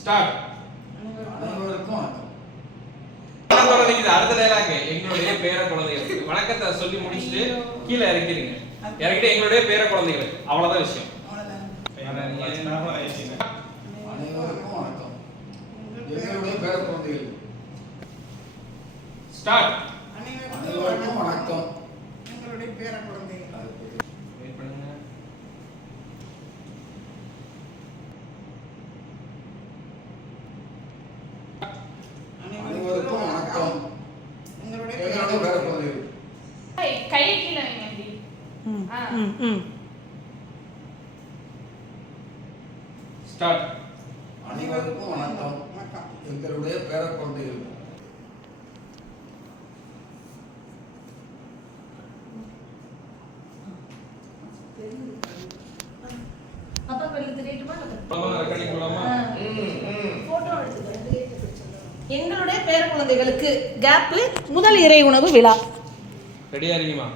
Start. அனைவருக்கும் வணக்கம். குழந்தைக்கு அடுத்த டைலாக் எங்களுடைய பேர குழந்தைகளுக்கு வணக்கத்தை சொல்லி முடிச்சுட்டு கீழே இறக்கிறீங்க. இறக்கிட்டு எங்களுடைய பேர குழந்தைகளுக்கு அவ்வளவுதான் விஷயம். அனைவருக்கும் வணக்கம். எங்களுடைய பேர குழந்தைகள். ஸ்டார்ட். அனைவருக்கும் வணக்கம். எங்களுடைய பேர குழந்தைகள். வெயிட் பண்ணுங்க. அனைவருக்கும் வணக்கம். எங்களுடைய எங்களுடைய பேர குழந்தைகள். கையை கீழே வைங்க அப்படி. ஸ்டார்ட். அனைவருக்கும் வணக்கம். வணக்கம். எங்களுடைய பேர குழந்தைகள். அப்பா வெளிய தெரியட்டுமா? போலாமா ரெக்கார்டிங் போலாமா? போட்டோ எடுத்துக்கிறேன். எங்களுடைய பேர குழந்தைகளுக்கு கேப் முதல் இறை உணவு விழா. ரெடியா இருக்கீமா?